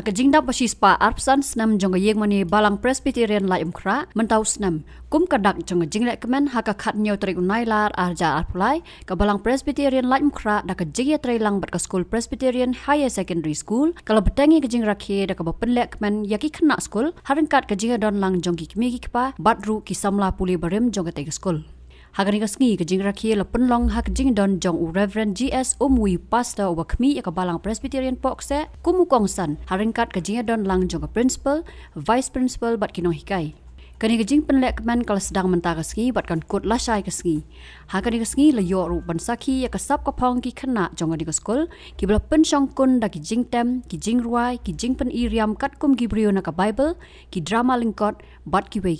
Hak jingdap basispa arpsan snam jong yeng mani balang Presbyterian Hr mentau snam kum kadak jong jing lehkmen hak khat nyau trik unailar arja arpulai ka balang Presbyterian Hr dak jing trailang bat ka skul Presbyterian Higher Secondary School kalau betangi ke jing rakhe dak ba pen lehkmen yaki khynnah skul haringkat ke jing don lang jong ki kmi ki pa batru ki samla puli barem jong ka skul. Hagani kasngi ke jing rakhi la penlong hak jing don jong u Reverend GS Umwi Pastor wa khmi ya ka balang Presbyterian pokse kumu kongsan haringkat ke jing don lang jong ka principal vice principal bat kinong hikai kani ke jing penlehkmen kala sedang mentah kasngi bat kan kut lasai kasngi hagani kasngi la yo ru ban sakhi ya ka sap ka phong ki khynnah jong di skul ki bla pen song kun da ki jing tem ki jing ruai ki jing pen iriam Katkum ki brio na ka Bible ki drama lingkot bat ki wei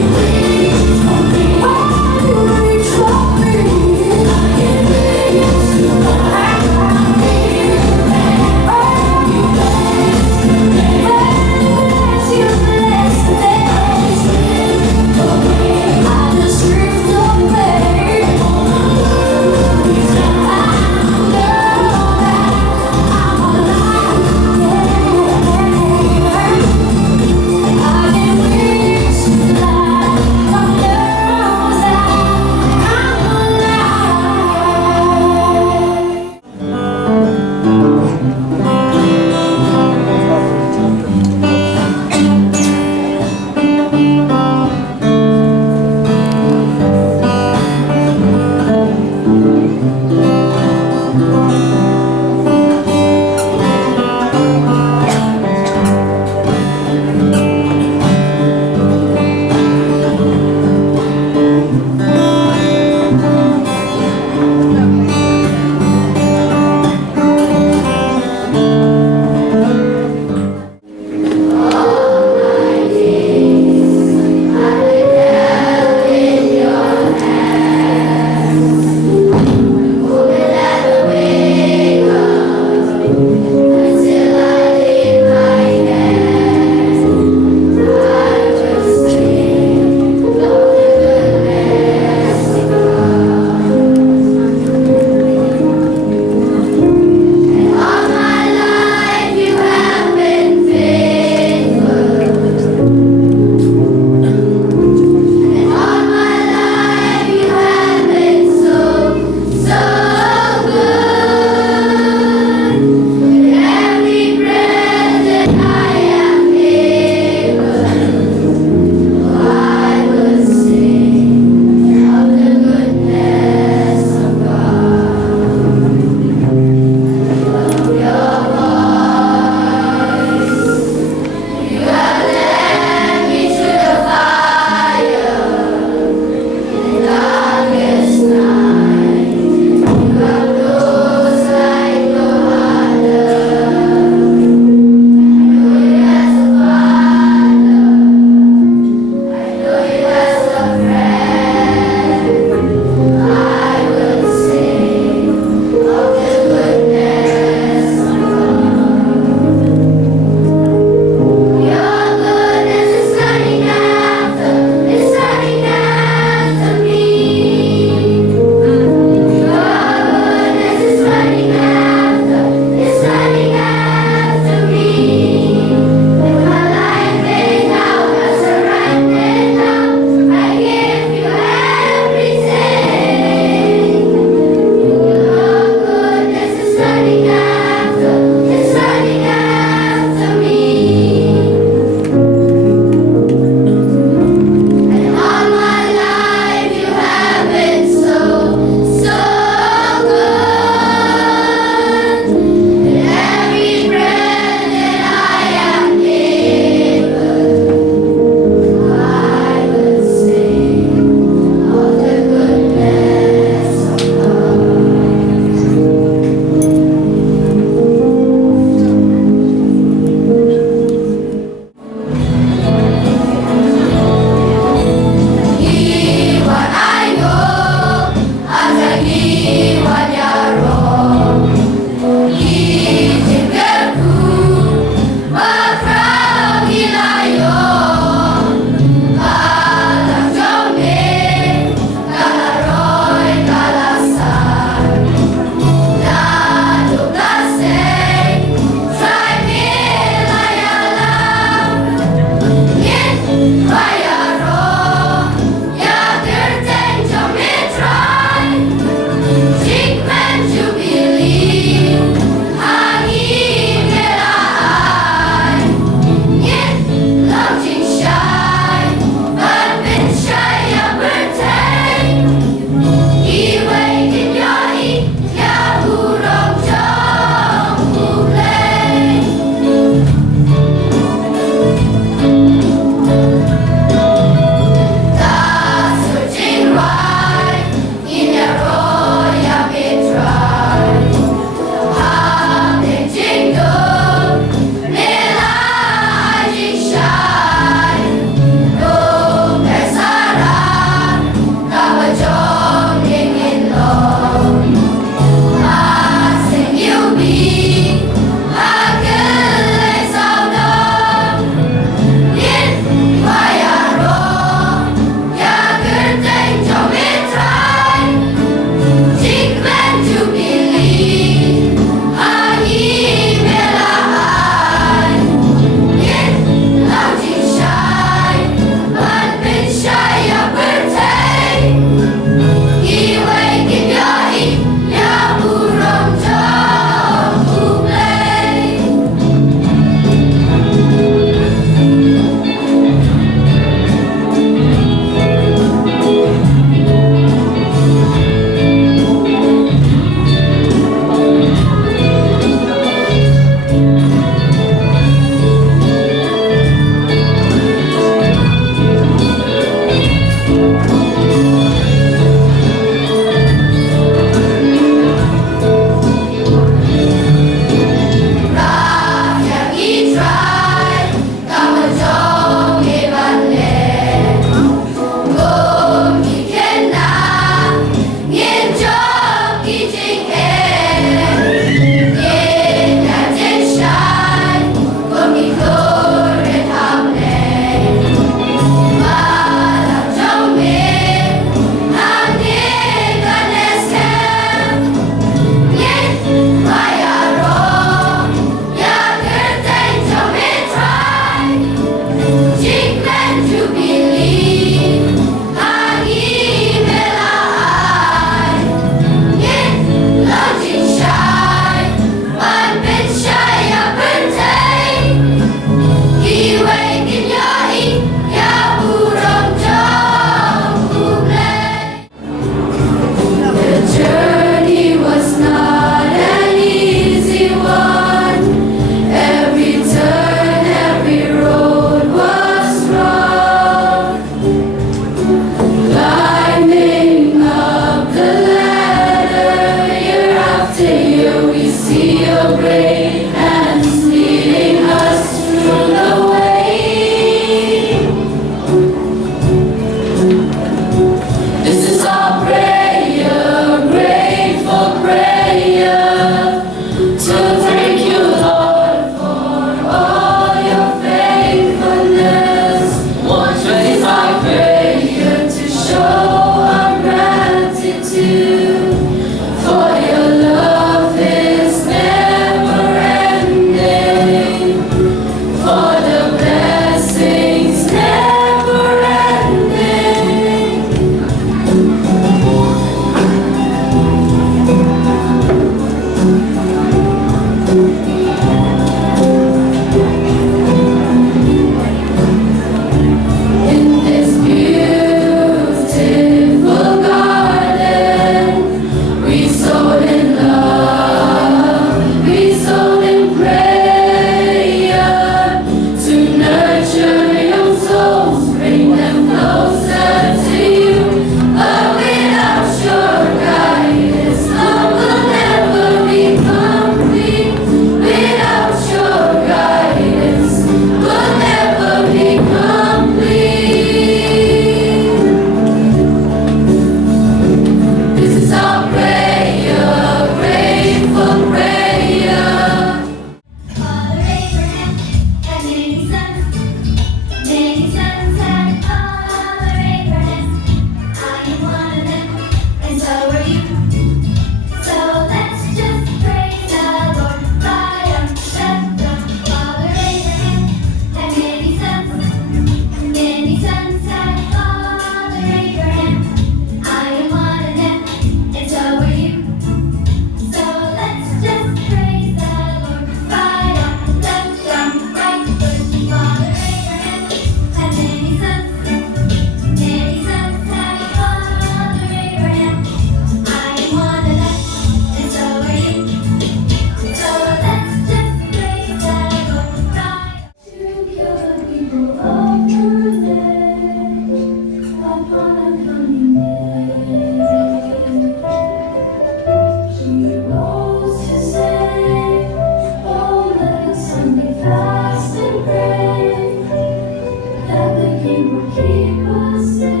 He will keep us safe.